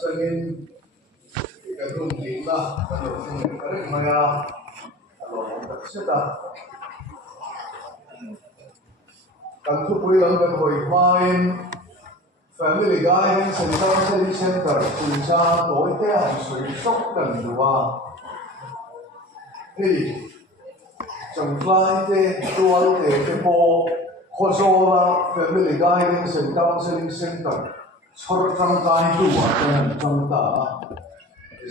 Sangin ikatun kita kalau sungguh kerja maya kalau tak sedar kantu pulang dan boy main family guidance and counseling center punca boy te hansui sok dan dua hey jangklai te dual te po khozola family guidance and counseling center sorang kai dua dan jangta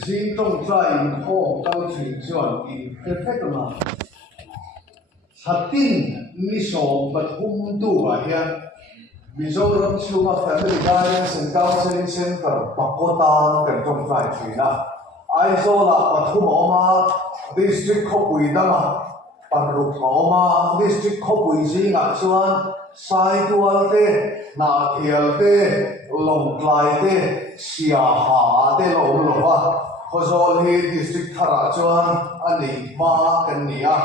Zin tông trai in hong tao chỉnh chuẩn in perfect mà hatin ni so but tu à hian Mizoram Chuma Family Guidance and Counseling Center Pakota kan tông trai china Aizola Pathum Oma District Khopui Dama Paruk Oma District Khopui Zinga chuan sai tual te na thial te long tlai te sia ha te lo lo wa khozol hi district thara chuan ani ma kan nia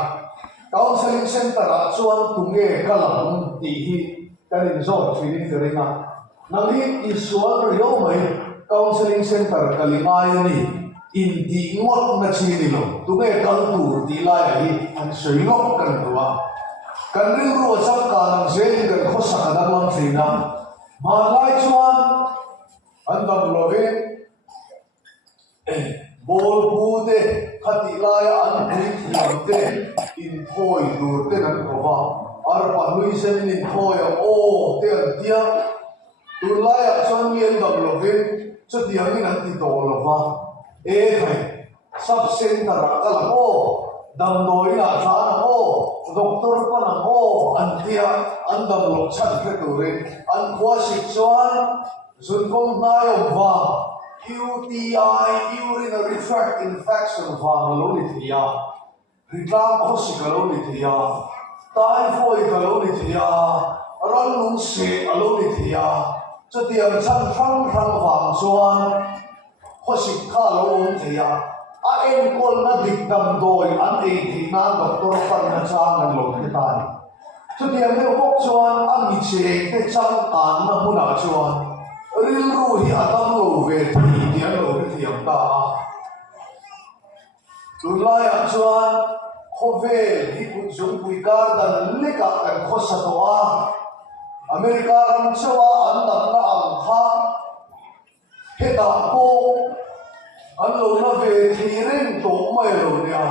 counseling center a chuan tunge kalam ti hi kan in zot feeling teringa nang hi isual rio mai counseling center kalingai ni in di ngot na chini lo tunge kal tur di lai hi an soilok kan tuwa kan ring ro chak ka nang zel kan khosa kadam lam thina ma lai chuan andam love bol bude khati lai an pui thiamte in thoi dur te nan kova ar pa hui sen in thoi o te an tia tur lai a chuan mi andam love chu tiang in an ti to lova e khai sub center ka la o dam noi na tha na o doctor pa na o an tia andam lo chat ke turin an khwa sik chuan zun kong na yo wa UTI urinary tract infection va maloni thia ritlam khosi kaloni thia typhoid kaloni thia ral lung se aloni thia chatiam chan phang phang wang chuan khosi kha lo om thia a en kol na dik dam doi an e thina doctor pan na chang nan lo ke tai chutiam me hok chuan a mi che te chang kan na huna chuan ril ru hi atam lo ve thi dian lo ke thiam ta tulai a chuan khove hi kun jung pui kar dan leka kan khosa to a America ram chawa an nam na am kha he ta ko an lo na ve thi ren to mai lo nia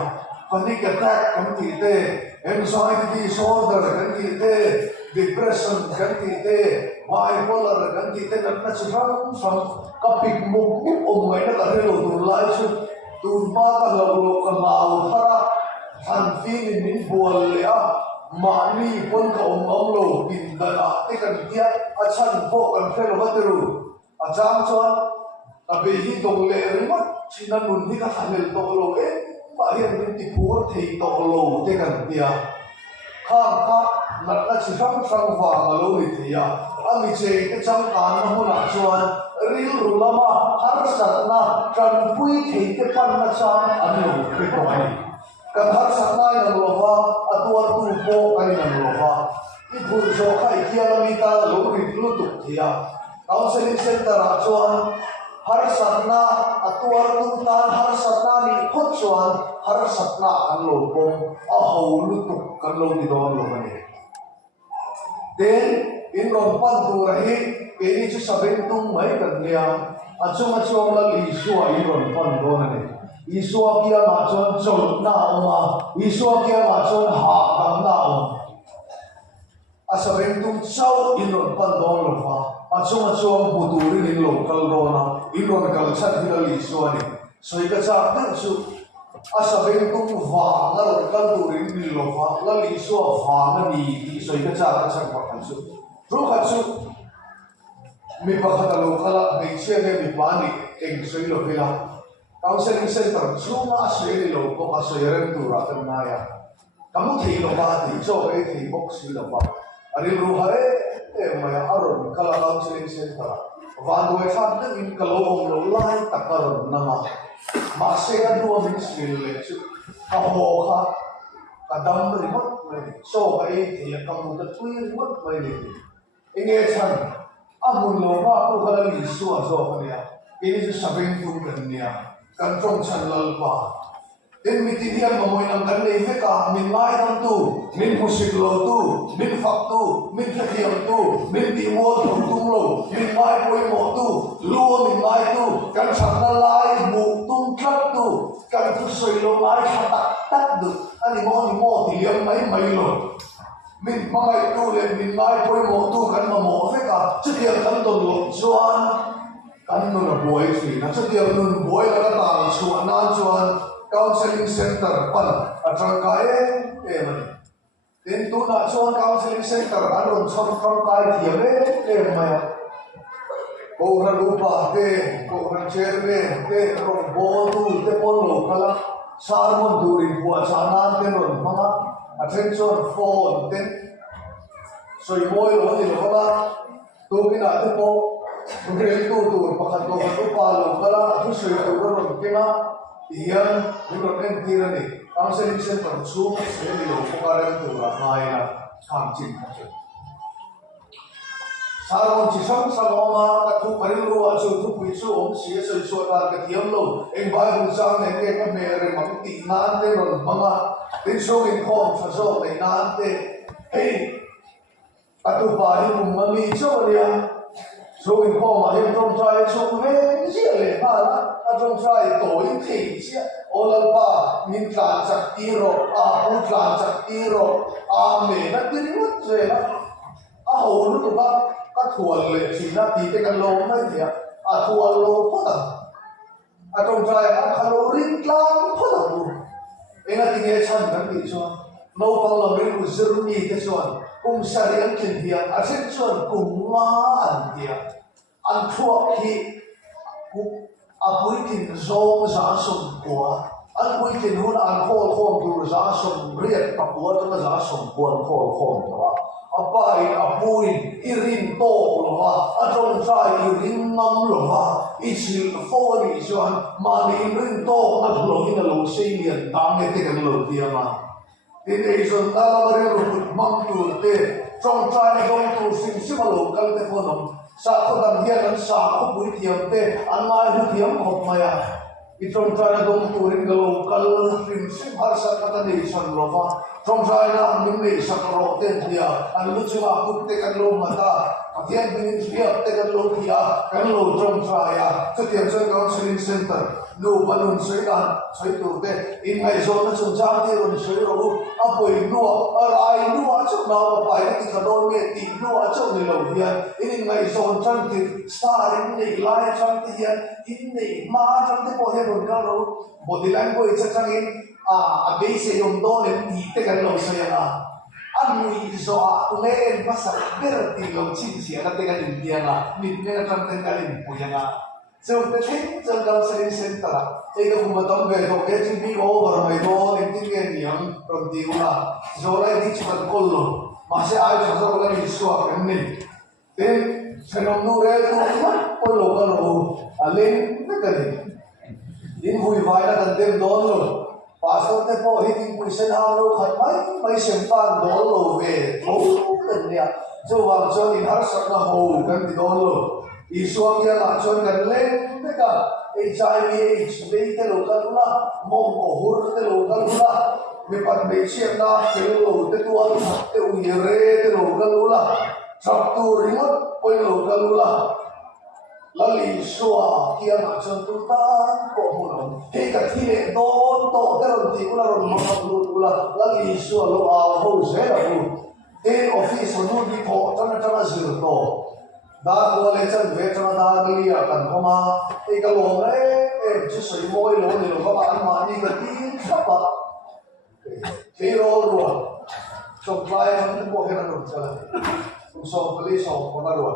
panic attack kan ti te anxiety disorder kan ti te depression kan ti te bipolar kan ti te kan na chang sam kapik muk om mai na ka relo tu lai chu tu ma ka lo ka lau thara han fin min bol le a ma ni pon ka om lo bin da na te kan tia a chan bo kan fel wa teru a jam chuan a be hi dong le ri ma china nun hi ka thamel to lo e ba hian min ti phur thei to lo te kan tia khang kha nat na chi sang sang wa ma lo ni thia ami che ke chang kan na huna chuan ril rulama har sat na kan pui thei te pan na chang an lo ke to ai kan har sat na na lo wa atuar tu po ani na lo wa I phur so khai kia la mi ta lo ri lu tu thia counseling center a chuan har sat na atuar tu tan har sat na ni khot chuan har sat na an lo pom a ho lu tu kan lo ni don lo ani then in ron pan tu rahi ke ni chu sabeng tung mai kan nia achung la li suwa in ron pan don ani isua kia ma chuan chol na oma isua kia ma chuan ha kam na oma a sabeng tung chau in ron pan don lo fa achung puturi in local rona in ron kal chat hi li suwa ni soi ka cha na chu a sabeng tung wa la kal turin ni lo fa la li suwa fa na ni ti soi ka cha ka chang pa kan chu ru ka chu mi pa kha lo khala nei che ne mi pa ni eng soi lo vela counseling center chuma soi ni lo ko a soi ren tu ra tan na ya kamu thei lo ba ti cho e thei box si lo ba ari ru ha e maya aron kala counseling center van do kha na in kalo om lo lai takaron na ma se a do min skill le chu ka ho kha kadam ri mot mai so ba e thei kamu ta tui ri mot mai ni enge chan amun lo ba ko kala li su a so ka ya ini tu sabeng tu kan niya kan trong channel pa đến meeting hiam mà mọi năm gần đây với cả mình mai năm tu mình music lo tu mình pháp tu mình thực hiện tu mình đi mua thủ tung lo mình mai quay mỏ tu lúa mình mai tu cần sắm na lai mù tung club tu cần tu soi lo mai khát tắt được anh mò thì liam mấy lo mình mai tu lên mình mai quay mỏ tu cần mà mỏ với cả trước kia cần tuần lo chuan cần nó là buổi gì nó trước kia nó buổi là cái tàng chuan nan chuan counseling center pan atang kai mani tin tu na chuan counseling center aron chon from kai thiame maya ko ran upa te ko ran chairman te ron bo tu te pon lo kala sarmon durin bua chanan te ron mama attention phone ten soi moi lo ni lo ba tu kina te po grade tu pakhat to upa lo kala tu soi tu ron kina iyan development kira ni counseling center chu se ni lo pokaran tu ra mai na kham chin ka chu saron chi sam saloma ka thu parin ro a chu thu pi chu om si se so ta ka thiam lo eng bai hu sang ne ke ka me re mang ti nan te ro mama tin so in khom sa so ne nan te hey atu pa hi mum mami chu ria so in khom ma hem trong trai chu he ji le pa la trong trai tối thị chứ ô ba mình làm chặt tiro không làm chặt tiro mình nó cứ mất rồi đó hồ nó tụi ba các thuần lệ chỉ là tí cái lô mấy thì thuần lô phát tầng trong trai calorie lang phát tầng luôn anh ấy nghe chăn cái gì cho nấu bằng là mình cũng giữ nhị cái chuyện cùng xài ăn kinh thiệt sinh chuyện cùng má ăn thiệt ăn thuốc thì cuối cùng zong giá sum của anh cuối cùng hôn anh khôn tu giá sum riết tập của chúng ta giá sum khôn đó bài bùi irin to rồi trong trai irin năm rồi ít phô đi cho anh mà irin to nó lỗi là lỗi xây liền đang nghe tiếng lỗi kia mà thì đây rồi ta là người rồi mang tu thế trong trai không tu sinh mà lỗi cái thế phô nông sa ko dam hian an sa ko pui thiam te an mai hu thiam khop maya I trong trai dom turin galo kal rim sim har sa ka ni san rova trong trai na nim ni sa ro ten thia an lu chuwa ku te kan lo mata athian bin thia te kan lo thia kan lo trong trai ya chu tiam chon counseling center lu banun soi dan soi tu te in ngai zo na chung chang ti ron soi ro a poi lu a rai lu a chu na ba pai ti ka don nge ti lu a chu ni lo hian in ngai zo chan ti star in ni lai chan ti hian in ni ma chan ti po he ron ka ro body language cha chang in a be se yom do le ti te kan lo sai na an mui zo a le en pasa ber ti lo chin sia na te kan in dia na ni ne na chan te kan in pu ya na so the thing trong counseling center cái cũng mà tóm về một cái chuyện bị over mày đó em tin nghe niệm còn tiêu là rồi lại đi chụp con luôn mà sẽ ai cho tôi lại đi xóa cái này thế sẽ nông nô đấy tôi mất con lô lên cái này đến vui vai là tận đêm đó rồi pastor te po hiting puisen halo khat mai sempan do lo về thấu cái này cho vào cho in har sa na ho kan ti do lo Isua kia là cho gần lên tất cả HIV HIV cái lỗ căn là mong cổ hút cái lỗ căn là mình bắt mấy chuyện na cái lỗ cái tua cái uy rê cái lỗ căn là sắp tu ringot cái lỗ căn là Isua kia là cho chúng ta có một lòng hay cả khi lệ to cái lòng thì cũng là lòng mong luôn là Isua lỗ áo hậu dễ là luôn cái office nó đi thọ cho nó dữ to đã qua lên chân về cho ta đi à cần có mà cái lồng đấy em chỉ sấy môi lồng thì lồng các bạn mà đi cái tí sắp à thế rồi trong vai trong cái bộ hết rồi cho là cũng xong cái lý xong có là rồi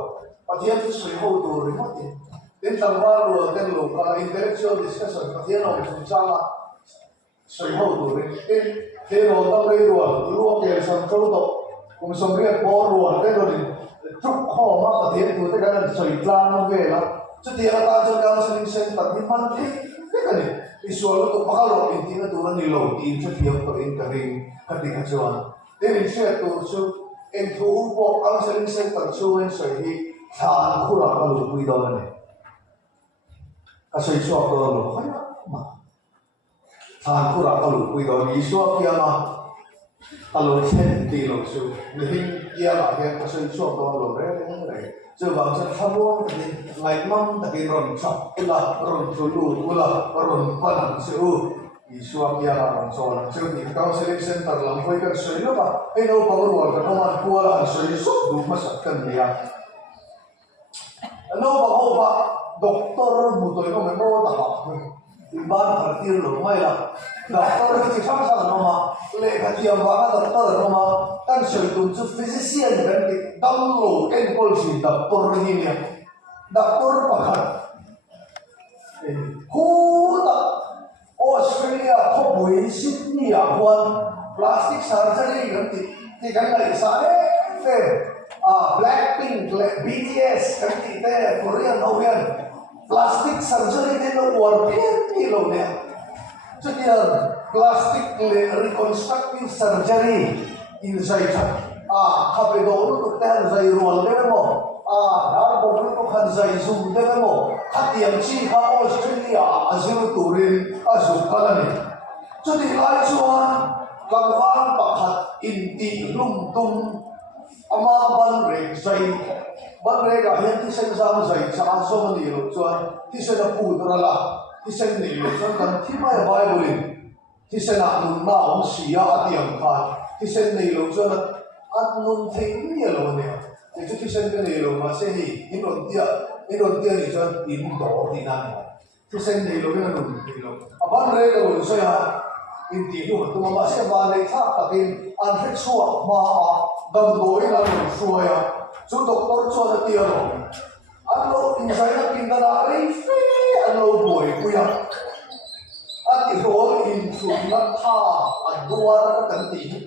và thiên chỉ sấy hậu đồ rồi mất tiền đến tầng ba rồi cái lồng cái intellectual discussion và thiên rồi chúng ta là sấy hậu đồ rồi thế rồi tao đây rồi luôn tiền xong châu tộc cũng xong cái bộ rồi cái rồi chúc họ mà có thể tụi cái là sợi lan nó về là chứ tiền là ta cho counseling center thìมันcái này cái số nó tụi bao lâu in tiền tụi nó nhiều lâu tiền cho tiền tụi in cái hình cái gì cái chuyện để mình sẽ tụi chú in thu bộ counseling center chú in sợi thì thàn khu là cái lục quy đó này soi suap ko lo kaya ma than ku ra ka lu pui do ni suap kia ma alo chen ti lo su ni hing kia la kia soi suap do lo re chưa bằng chân tham muốn thì ngày mong thì rộn chọc là rộn chủ lù là rộn quan sự Isua kia là rộn cho là chưa thì counseling center làm với các suy nữa mà ai đâu bằng ruột cái công an qua là suy suốt đủ mà sắp cần gì à đâu bằng hậu bà doctor một tuổi nó mới mua tập học thì ban phải tiêu lỗ may là doctor thì chắc chắn là nó mà lệ cái tiền vàng doctor nó mà kan suy tụng chút physician kan thì download cái policy doctor ini ya doctor pakai khu tập Australia top buổi Sydney quan plastic surgery kan thì cái này sai thế Blackpink BTS kan thì thế Korean Korean plastic surgery thế nó work hết lâu nè cho nên plastic reconstructive surgery in Zaita kape do no to tan zai rual de mo dar bo no to khan zai zum de mo khatiam chi ha Australia azur turin azur kalani cho đi lai chuan kangwan pakhat inti lum tum ama ban re zai ban re ga hian ti sen zam zai cha so ni lo chuan ti sen pu dra la ti sen ni lo chuan kan thi mai bible ti sen a nun na om sia atiam khan ti sen ni lo chuan at nun thing ni lo ne ti chu ti sen ke ni lo ma se hi in ron tia ni chuan in do ti na ti sen ni lo na nun ni lo ban re ga lo so ya in ti lu tu ma se ba le tha takin an thek suak ma dam doi na lo so ya chu doctor chuan ti lo an lo in sai na pin da la re fe an lo boi ku ya at role in sunnah tha adwar ka kanti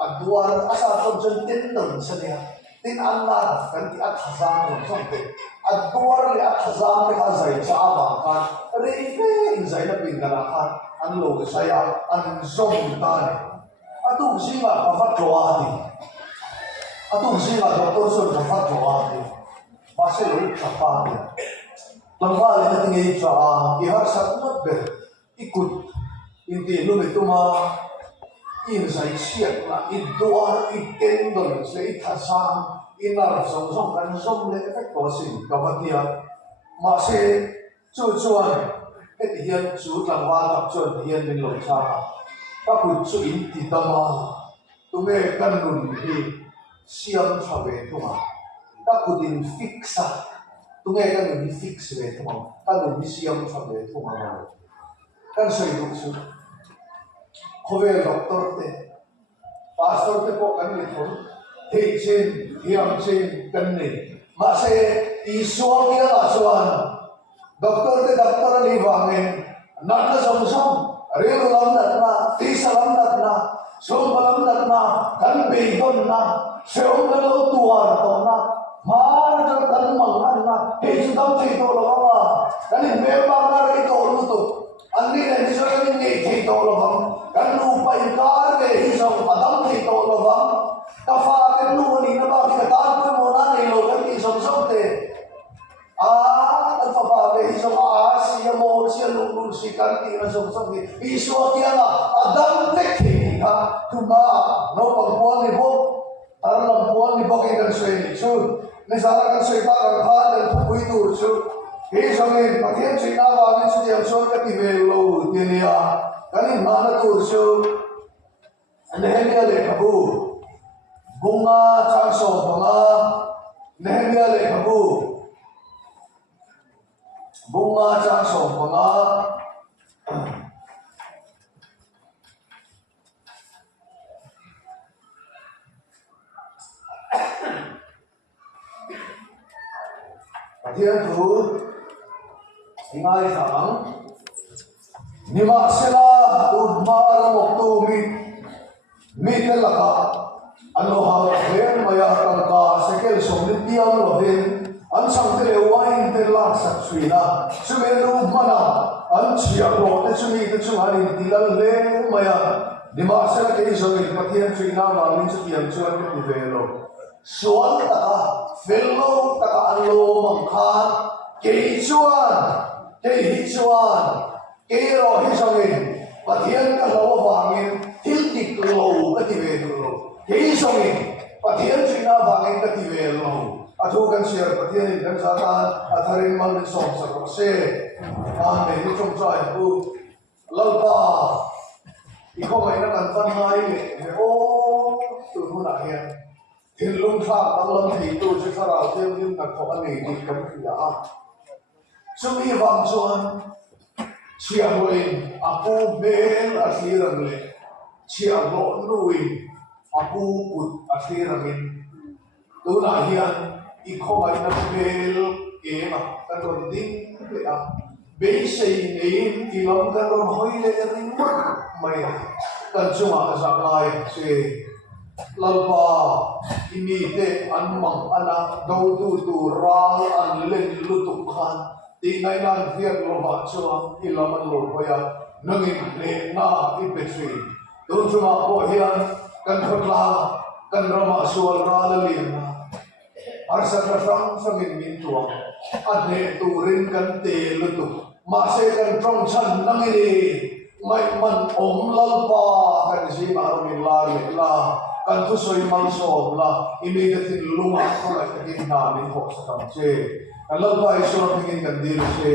adwar asa ton tin non sania tin Allah kanti at khazan non somte adwar le at khazan le zai cha ba kan re fe in zai na pin dala khan an lo ga saya an zom ta ne atu singa ka fa twa ni atu singa doctor so ka fa twa ni ba se lo ka pa ni langwa le na tingi cha i har sak not be ikut inti lu itu ma in sai siat na idwar iten don se ithasang inar song song kan som le effect ko sin ka batia ma se chu chuan et hian chu tlangwa tak chuan hian min lo cha ka ku chu in ti dama tu me kan nun hi siam thawe tu ma ka ku din fixa tu me kan nun fix ve tu ma ka nun siam thawe tu ma kan soi duk su khove doctor te pastor te po kan ni thon thei chen hiam chen kan ni ma se isuang ya la chuan doctor te doctor ni wangen nan na som som rel lam dat na ti salam dat na som balam dat na kan be don na seom na lo tuar to na mar jang kan mang na he chu dam thei to lo ma kan ni me ba na ri to lu to Ani ni so ni thei to lo bang kan lu pai kar ve hi so padam thei to lo bang ka fa kan lu ni na ba ki ta ko mo na ni lo kan ki som som te kan fa ba ve hi so si mo si lu lu si kan ki na som som ki hi so ki ala adam te thei ka tu ma no pa ko ni bo ar lam ko ni bo ki kan so ni chu ni sa kan so pa kan ha kan pui tu chu Hei sangin pathian China wangin sudiam son ka tivelo tinia kanin mana tu su Nehemia le kabu bunga changso bunga Nehemia le kabu bunga changso bunga pathian tu Ingai sang Nima sila udmar moktu mi telaka ano ha khen maya tangka sekel somni tiang lohin an sang tele wain telak saksuina sumenu mana an chia lo te sumi te chungani tilal le maya nima sila ke isoi pathian china mangin chu tiang chuan ke velo suan taka fello taka anlo mangkhan ke chuan cái hít chuan cái rồi hít xong in và thiên cái lỗ vàng in thiên địch lỗ cái gì về lỗ cái xong in và thiên chuyện nào vàng in cái gì về lỗ à thu cần share và thiên cần sao ta à thay mang đến sống sao có xe à này đi trong trại bu lâu ta thì không ai nó cần phân hai lệ ô từ hôm nào hiện thiên lung khác tăng lâm thì tôi sẽ phát ra theo những đặc thọ anh này đi cấm đã chúng hy vọng chuan chia đôi aku bên ở phía rằng lệ chia lỗ nuôi aku cụt ở phía rằng in tôi lại hiện ít không ai nó bên cái mà cái còn tính vậy à bây giờ này thì lòng cái còn hơi lệ riêng mất mày cần chung à rằng lại sẽ lalpa imite an mang ana do tu ral an len lutuk khan ti ngai nan viet lo ba chuan ilaman lo hoya nangin le na i petri don chuma ko hian kan khotla kan rama sual ral lin na arsa ka sang min tuang adne turin kan te lutuk ma se kan trong chan nangini mai man om lalpa kan si ma ro la kan tu soi mal so la immediately lunga ko la takin na min ho sa kam che kan lo bai so tingin kan dil che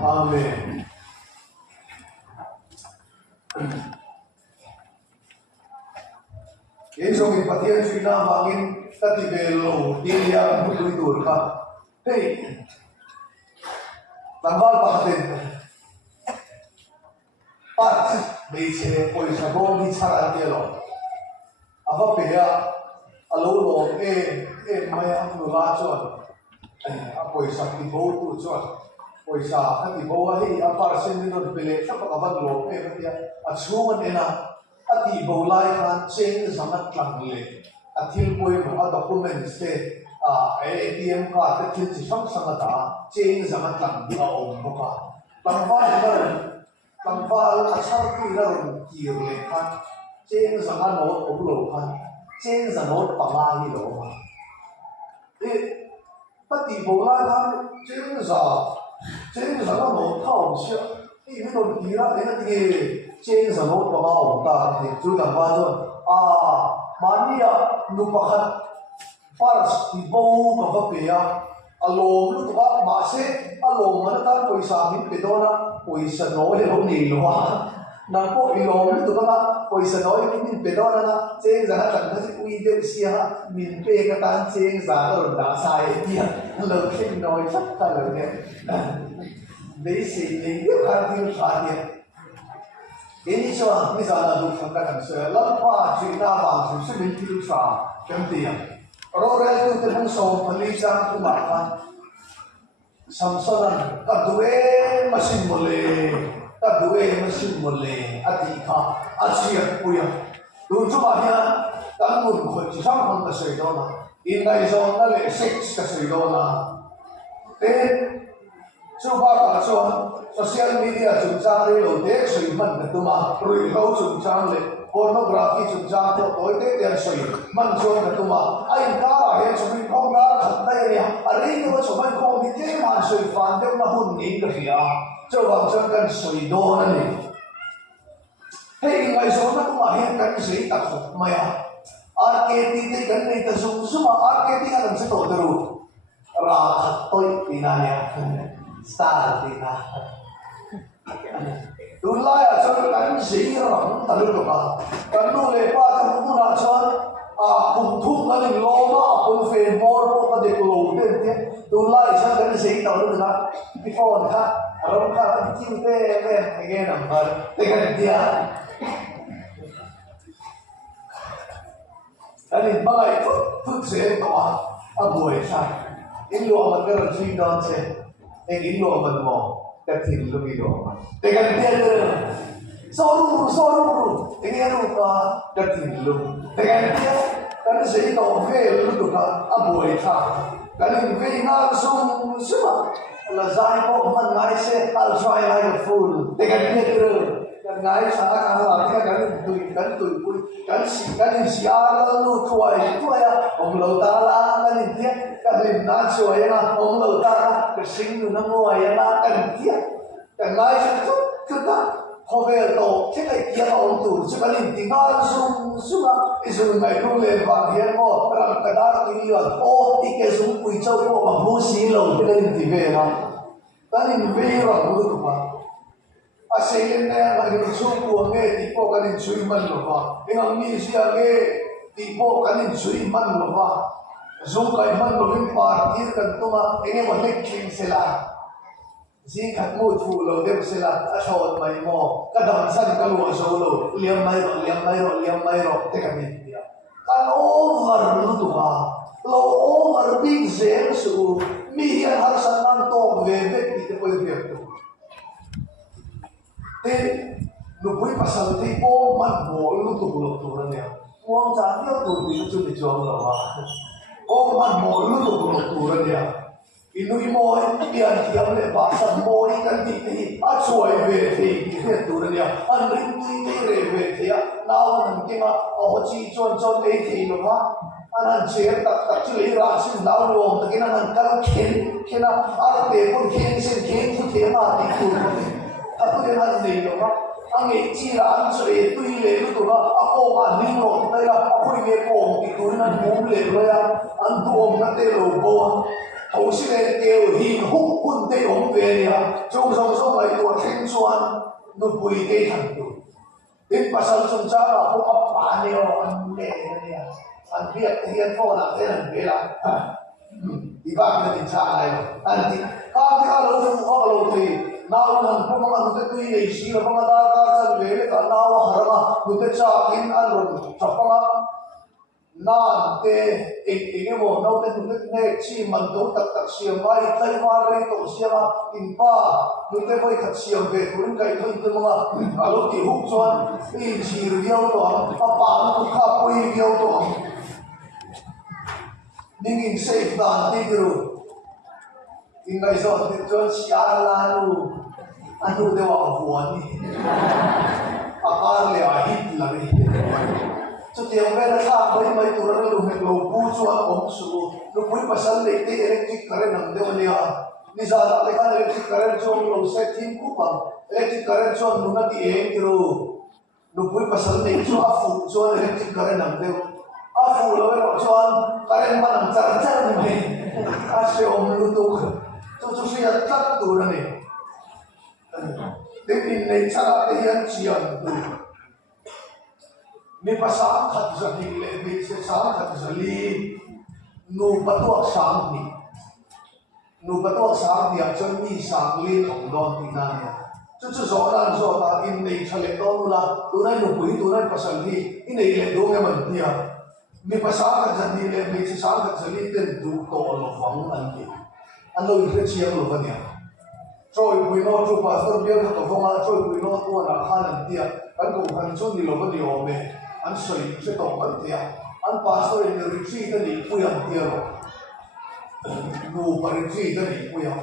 amen yeso mi patien sina bangin tati belo dia mutu tur ka hey tambal paten pat be che oi sa go ni chara dia lo apa pia alo lo mai am lo la chuan apa isa ti bo tu chuan poisa ti bo hi apa sen ni no pele sa pa ban lo pia a chuan ena ati bo lai khan chen zamat tlang le athil poi ma document se ATM card te thil chi sam sang ta chen zamat tlang a om bo ka tangwal a char ti la ron ki le khan chen zanga no om lo khan chen za no pa ma hi lo ma e pati bo la khan chen za no thao sia i mi no ki ra le na ti chen za no pa ma om ta ti chu da ba zo mania nu pa khan fars ti bo ka ba pe ya alom lu to ma se alom man ta poisa min pe do na poisa no le lo ni lo wa nang po ilom lu to ka poisa no min pe do na cheng za tan ka si ui de sia min pe ka tan cheng za ka ron da sai dia lo khin noi chắc ta lo ne be si ni yu ka ti sa ne ini so mi za na du fa ka kan se lam pa chi na ba su min ti lu sa kem ti ya Roral tu terhang so palisang tumakan Samsonan kadue masin mole atika asia puya tu cuma dia tangun khoi chi sam hang ka sei do na in nai zo na le sex ka sei do na te chuba ka so social media chung chang le lo de sei man na tuma rui ho chung chang le pornography chung chang to toy te dia sei man zo na tuma ai ka ba he chung khong la khat dai ya ari no chung man khong mi te man sei fan de na hun ni ka hia cho wang chân kan sei do na ni hey ngai zo na tuma he kan sei ta khop ma ya RKT te kan nei ta zum suma RKT ka kan se to de ru ra khat toy ina ya star ina Tulai a chon kan sei ram ta lu ka kan nu le pa ta mu na chon kum thu kan ni lo ma pun fe mor ko ka de ko de te tulai sa kan sei ta lu na before ka ram ka ki te me ge number te kan dia ani bai thu se to a buai sa in lo man ka ri don se in lo man mo cái thìn lúc đi đó để cái tiền rồi số ru cái nghe lúc cái thìn lúc để cái tiền cái gì đó về lúc đó buổi sáng cái này về ngang sông sữa là dài bộ mình ngay sẽ I'll try like a fool để cái tiền rồi cái ngay sa ka la ka kan tu pui kan sia la lu tuai ông lâu ta la kan ti kan lim na chuai na ông lâu ta la cái sinh nu na ngoi na kan ti kan ngay sa tu ta họ về tổ thế này kia ông chủ chứ cái linh tiếng Anh sung mà isung ngày luôn lên vàng hiền ngô làm cái đó cái gì ô thì cái sung quỳ châu của mà mua xí lầu cái linh tiếng về đó ta linh về rồi mua được mà à xây lên này là cái sung của nghe thì có cái linh suy mạnh rồi mà cái ông đi xí nghe thì có cái linh suy mạnh rồi mà sung cái mạnh rồi mình phá kia cần tôi mà cái này mà lấy kinh sẽ là riêng khát ngồi phụ lầu đêm sẽ là đã chọn mày mò các đồng sân các lúa số lầu liêm may rồi thế cái gì vậy anh over luôn tụi bà lâu over big zen số mi hiện har sân ăn to về thì cái việc tụi thế lúc ấy pasal thì bố mất bố luôn tụi nó nè quan trọng nhất tụi thì chúng mình chọn là bố mất bố luôn tụi nó nè inui moi pian thiam le ba sam moi kan ti ti a chuai ve thi ki tu ra nia an ring tui te re ve thia naw nan ki ma o chi chon chon ei thi lo ma an che tak chi le ra sin naw lo ta ki nan kal khen ar te kun khen sin khen thu the ma ti tu a tu le han nei lo ma ang ei chi ra an choi tui le lu tu ra a ko ma ning lo ta ra a ko ye ko ti tu nan mom le lo ya an tu om na te lo bo hậu sinh lên kêu hiền húc quân tây ổn về nè trong sông lại của thanh xuân nó bùi tây thành tụ đến bà sân sông cha là không ấp bà neo ăn nè nè ăn việc hiền thô là thế là về là đi ba cái tình trạng này ăn thì các lâu không lâu thì nào lần không có ăn cái tuy này xí là không có ta chân về cái nào hả mà người ta cha kín ăn rồi chọc không nan te ing mo no te tu ne chi man do tak tak siam mai tai ma re to siama in pa tu te voi khat siam ve kun kai thoi tu ma alo ti huk chuan in chi riau to a pa nu kha pui riau to ning in safe dan ti gru in ngai so ti chuan sia la nu anu de wa vuan ni a par le a hit la ni cho tiền về là sao mấy tụi nó lùm hết lùm bu chuan ống sù lúc cuối pasal lấy cái electric current nằm đâu nia ni ra đã lấy cái electric current cho lùm set team cú bằng electric current cho lùm nó đi em kêu lúc cuối pasal lấy cho afu cho electric current nằm đâu afu là cái cho current mà nằm chặt chặt như vậy sẽ ôm lùm tụ cho suy ra chắc tụi nó này để in này chắc là cái hiện chiang tụi ni pasang khat zali le bi se sang khat zali nu patuak sang ni a chon mi sang li thong don ti na ya chu zo lan zo ta in nei chale don la tu nai nu pui tu nai pasal hi in nei le do nge man ti a mi pasang khat zali le bi se sang khat zali ten du to lo wang an ti an lo i chiang lo van ya trôi pui no chu pastor bia ka to fonga trôi pui no tu na khan an ti a kan ko kan chu ni lo van yo me anh soi sẽ tổng bận tiệt anh pastor in the retreat cái gì cũng làm tiệt rồi ngủ vào retreat cái gì cũng làm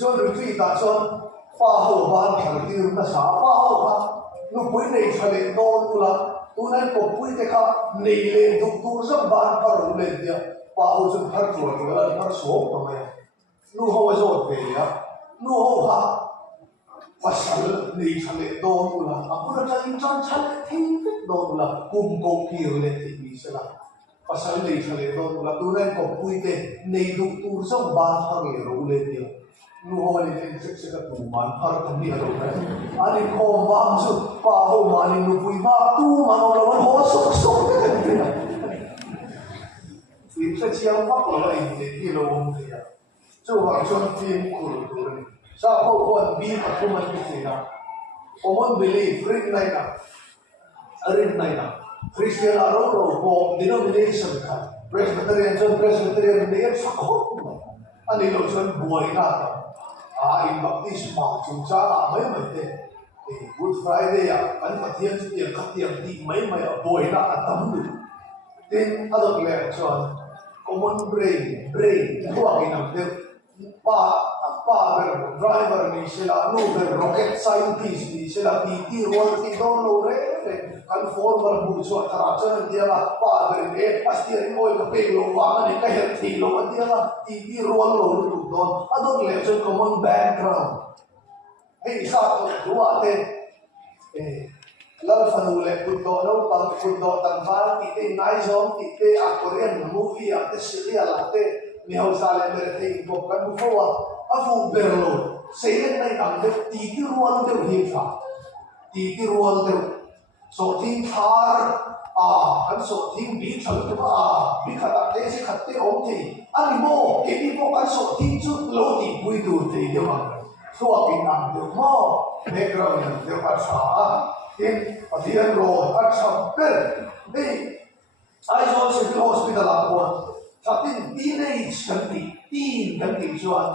cho retreat ta cho pha hồ ban thằng tiêu nó xả pha hồ ban nó bữa này phải lên đón tu là tu này có bữa thế khác này lên tu rất ban phải lên tiệt pha hồ chúng phải rồi là phải số của mày nó không phải rồi về á nó không phải pasal ni chale don la apura chali chan chale thing don la kum ko kir le ti sala pasal ni chale don la tu ren ko pui te nei du tu so ba ha nge ro le ti nu ho le ten se ka tu man har ka ni ro na ani ko bam su pa ho ma ni nu pui ma tu ma no la ho so te ni se chiang ma ko la in ti lo om ti ya chu wa chon tim ku ru ni sa ho kon bi ka thu man ki na common belief rin na Christian aro ko denomination ka Presbyterian ni sa ko ani lo chon buai na ta in baptism chung cha mai te Good Friday ya kan pathian chu tiang khatiang ti mai buai na atam du tin adok le chon common brain ko ang inam de pa pa ber driver ni sila no ber rocket scientist ni sila PT role ti don lo re kan former bu so thara chan dia la pa ber e steering oil ka pe lo wa ni ka her thi lo dia la PT role lo tu don adon le chen common background hey sa to duwa te lal fanu le putdo no tang putdo tang ba ti te nai zong ti te a korean movie a te serial a te mi ho sa le mere te ko kan bu fo a fu berlo sei le nai tang de ti ruan de hi fa ti ruan de so ting thar a kan so ting bi chal de ba bi khata te se khatte om thi ani mo ke bi mo kan so ting chu lo ti bui du te de ma so a pi na de mo background de pa sa in a dear Lord, at some bed, they, I was in the hospital at one. Satin teenage teen chuan,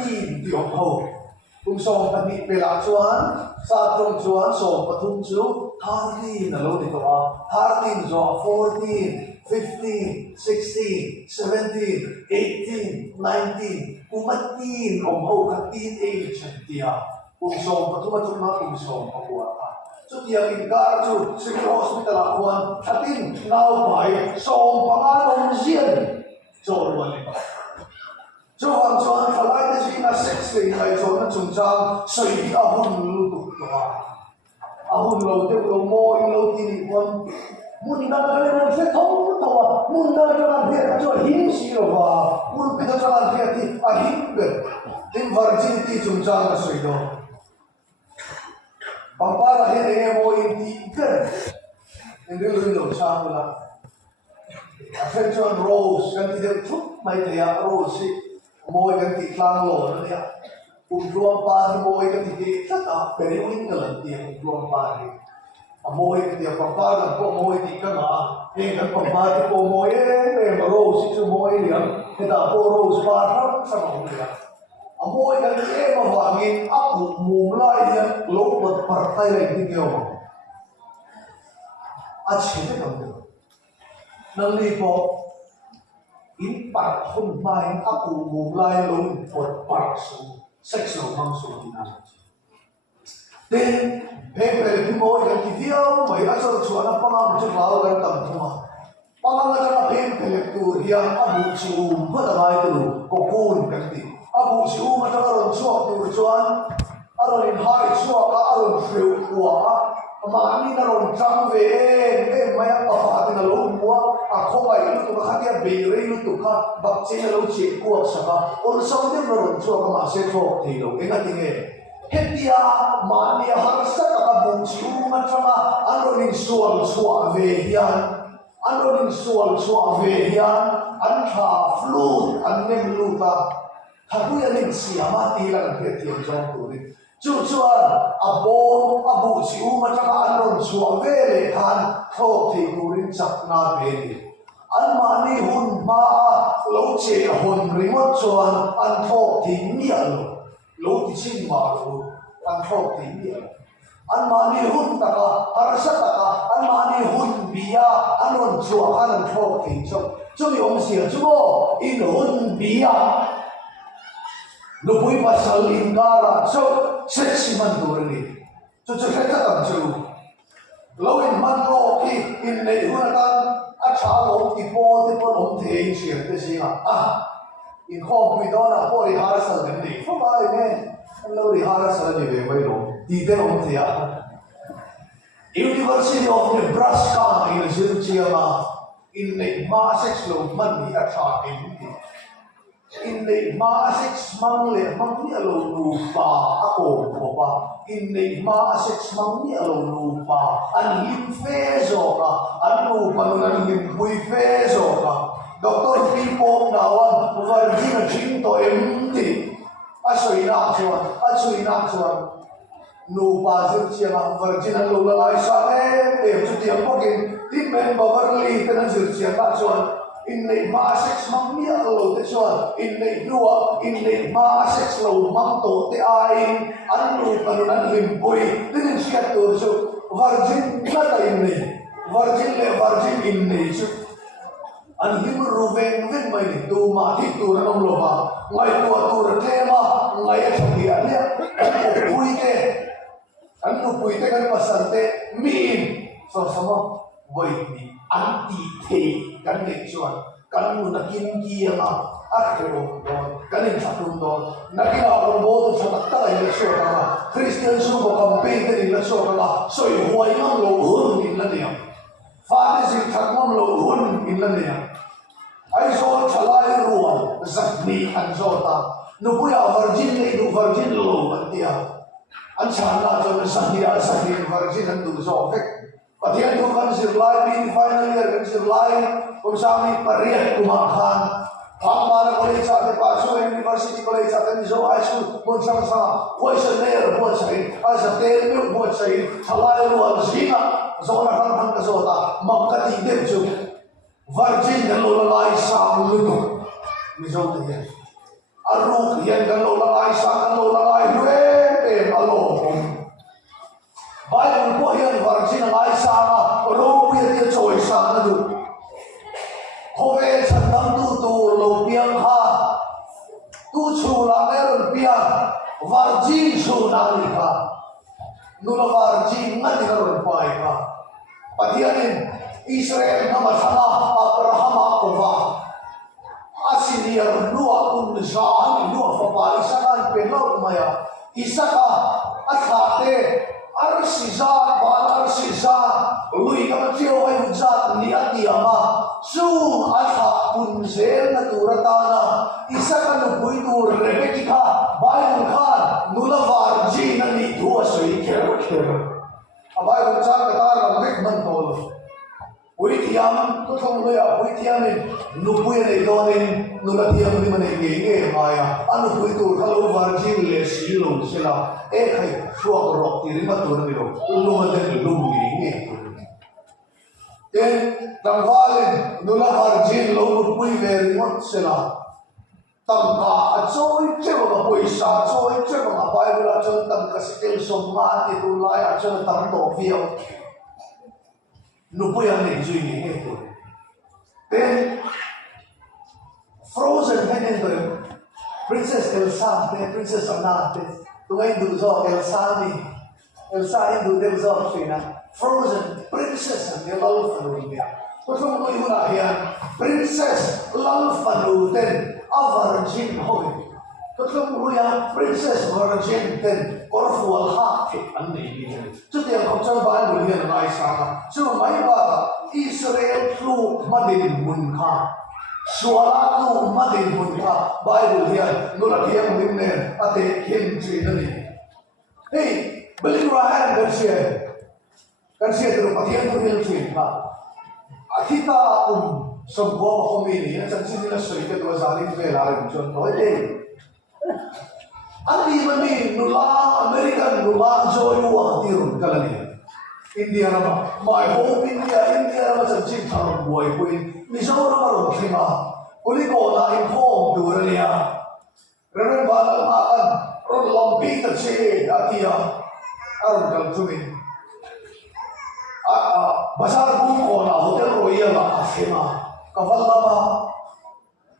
teen di ho. Kung so kami pela chuan, sa tong chuan so patung chu, 13 na lo dito 13 so 14, 15, 16, 17, 18, 19, teen ho ka teenage dia. Kung so patuma kung so pakuha ka. So tiyak ingkar chu sige hospital akuan atin now by so pangalong siyan. So wali pa. So ang so ang kalay na siya na sex rin ay so na chungchang so hindi ahon luto ka. Ahon luto ko mo ilo tinipon. Muni na kaya sa tong tawa. Muni na kaya na so hinsi ro ba. Muni pita sa kaya ti ahimber. Tin virginity chungchang na so ito. Pampara hindi mo hindi kan hindi lo sa mula attention rose kan tidak cukup may kaya rose mo kan ti klang lo niya kung luang pari mo kan ti tata pero yung ngalan ti kung luang pari mo kan ti pampara po mo ti kama kan pampara po mo pero rose su mo yan kita po rose para sa mga Amoy kan e mawangin ako mulai yang lompat partai lagi niyo. At siyempre kami. Nang lipo, impat humain ako mulai lompat parso. Sex lo mangso dinamit. Then, pepe mo yang tidiaw, may asal suana pamang ceklau kan tamtuma. Pamang na pepe tu yang abu cium pada itu kokun kanti. Abu siu macam orang suak tu cuan, orang hai suak, orang feu kuah, mami orang jangwe, maya apa hati nalu kuah, aku ngai itu tu kahnya beri itu tu kah, bakci nalu cik kuah saka, orang sambil orang suak masih suak tido, ingat ini, hetia mami harus tak abu siu macam orang suak vehian. Orang suak vehian, anta flu, anem luta. Aku yang ini siapa tilang ketiak jauh tu ni. Cucuan abu siu macam anon suavele kan kau tikurin cakna beli. An mani hun ma lau ce hun remote cuan an kau tinggal lau ticin malu an kau tinggal. An mani hun taka harasa taka an mani hun biya anon cuan an kau tinggal. Cuma yang sia cuma in hun biya. Lupui pasal lingkara, so seksi mandur ni. So cakap tu, lawin manlo ki in lehunatan achalo tipo om thei siya tesiya. In kong pidona po rehearsal ni. Fumay ni, lo rehearsal ni bebay lo. Dite om thea. University of Nebraska in Zilchia in the Massex lo man ni achakin. In the Massex mangle mangni alo lupa ako pa. In the Massex mangni alo lupa. An limfezo ka. An lupa nung limpuy fezo ka. Dr. Pipong nawan Virginia Chinto MD. Asoy naksuan. Lupa siya nga Virginia lulalay sa Chutiang Pogin. Timen Beverly Tenan siya naksuan. In the Massex mangnia lo te chuan in the dua in the Massex lo mangto te ain anu panunan limpoy din siya to so virgin kata in the virgin in the anh him ruven vin mai ni tu ma thi tu na om lo ba ngai tu ra the ma ngai a thi a le pui te anh nu pui te kan pasan te mi so sama voi ni anti the kan ne chuan kan nu na kin ki ma a ke ro do kan in satum do na ki la ro bo tu sa ta ai le so ka Christian su ko campaign te ni la so ka so i huai ngam lo hun ni la ne fa si thak ngam lo hun ni la ne ai so chalai ruan zakni an so ta nu pu ya virgin nei du virgin lo an tia an chan la cho na sahia sahin virgin an du so fek patian tu kan sir lai bin final year kan sir lai kum sami pariat kuma khan Pamara College at the Paso University College at the Mizo High School, Munsang questionnaire, what say, as a tale, what say, Salayo and Zina, Zona Hankazota, Makati Debju, Virgin, the Lola Sam Ludo, Mizo the Aruk, Yanka Lola Sam, Lola alone. Bible Boyan, Virgin, Isama, Ropi, the choice, Sanadu. Hove chandam tu lo piang ha tu chu la mer piang varjin chu na ni ka nula varjin na ni ron pai ka patianin Israel na masala Abraham akova asilia nuwa kun jaan nuwa fa Isaka penlo maya Isaka athate arsisa bal arsisa lui ka tio wai hujat ni atiama su atha punzel na turatana Isaka no buitur rebekika Bible khan nula varji na ni thua soi kher abai hujat katar lamik man tol Witiam to thong loya witiamin nupuya nei donin nulatiam ni mane nge maya anu puitu khalo varjin le silo sila khai suak rok tiri ma tur ni ro luman den lum nge ten tangwalen nula varjin lo pui ver mot sila tamka achoi cheva ba poisa achoi cheva ba bible achoi tam kasikel somma ti tu lai achoi tam to fio Nupuyan ni Juni itu. Then Frozen Penendor, Princess Elsa, Princess Anna, tungai duzo Elsa ni, Elsa itu duzo Fina. Frozen Princess ni lalu fanunya. Pasal mo yung lahian, Princess lalu fanuten, Virgin hoy. Pasal mo yung Princess Virgin ten. Korfu al-haq ang naibigan. So, diyan kung saan ba ang bulihan na isama. So, may ba, Israel through madinmun ka. Suwala through madinmun ka. Bible yan. Nulagyan din na ate kimchi na din. Hey, balirahan Garcia. Garcia, pero patiyan ko hilfin ka. Akita akong sabwa kumini. Yan sa nila sa'yo ka tuwasaling kailangan dyan. Okay. Andi mani nula American nula joyu waktirun kalani. India nama, my home India nama sanjing tharong boy kuin. Misaw nama ron kima. Kuli ko na inform durania. Reven balang makan ron lampi tersi atia. Aron kaltumin. Basar buko na hotel royal akima. Kafal nama.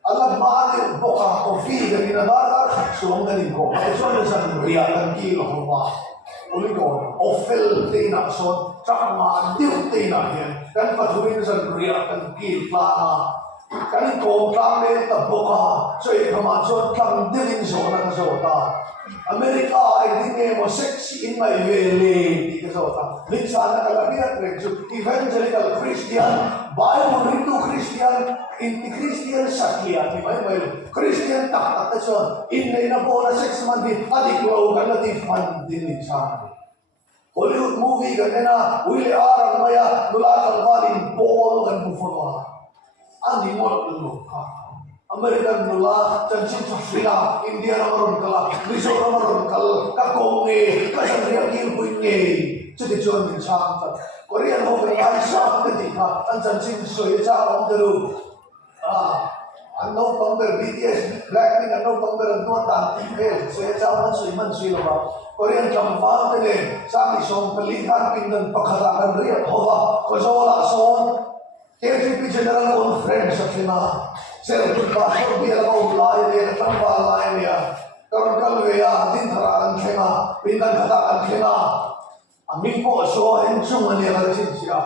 Alam maaari boka kopi dari negara suam dari ko. Eso na sa riyan kilo ko uli ko ofel tina so chama diu tina yan. Kan patuloy sa riyan kilo lama. Kan ko kami ta boka so ikamaso kang din so na kasota. Amerika ay dinge mo sexy in my valley di kasota. Minsan na kalabihan evangelical Christian Bible Hindu Christian inti Christian sakya ni may Christian tak so inay na po na 6 months adik ko ganati fan din sa Hollywood movie ganena Willie Arang maya nulatan kalin Paul kan bufonwa ani mo luka American nula chanchin sila India naman kala Mizo naman kal kakonge kasangriya kilpuinge jadi jual minsan Korean ho ay sa ketika ang chanchin soya cha om dulu ano pangber BTS Blackpink ano pangber ano tan soya cha man sui ba Korean kampal tele sa isong palitan pindan pakhatangan riya hawa ko wala son KTP General Conference sa Sina, Sir Pastor biya ka ulay niya, tambalay niya, karon kalweya, din tharaan siya, pindan kataan siya, amin po, so hensung niya kalsin siya,